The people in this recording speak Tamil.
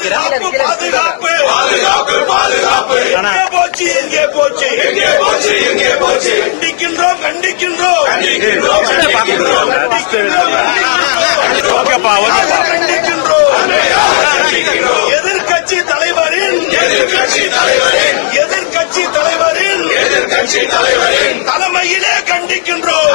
பாதுகாப்பு பாதுகாப்பு பாதுகாப்பு எங்கே போச்சு எங்கே போச்சு எங்கே போச்சு எங்கே போச்சு கண்டிக்கின்றோம் கண்டிக்கின்றோம் கண்டிக்கின்றோம் கண்டிக்கின்றோம் எதிர்கட்சி தலைவரின் எதிர்கட்சி தலைவரின் எதிர்கட்சி தலைவரின் எதிர்கட்சி தலைவரின் தலைமையிலே கண்டிக்கின்றோம்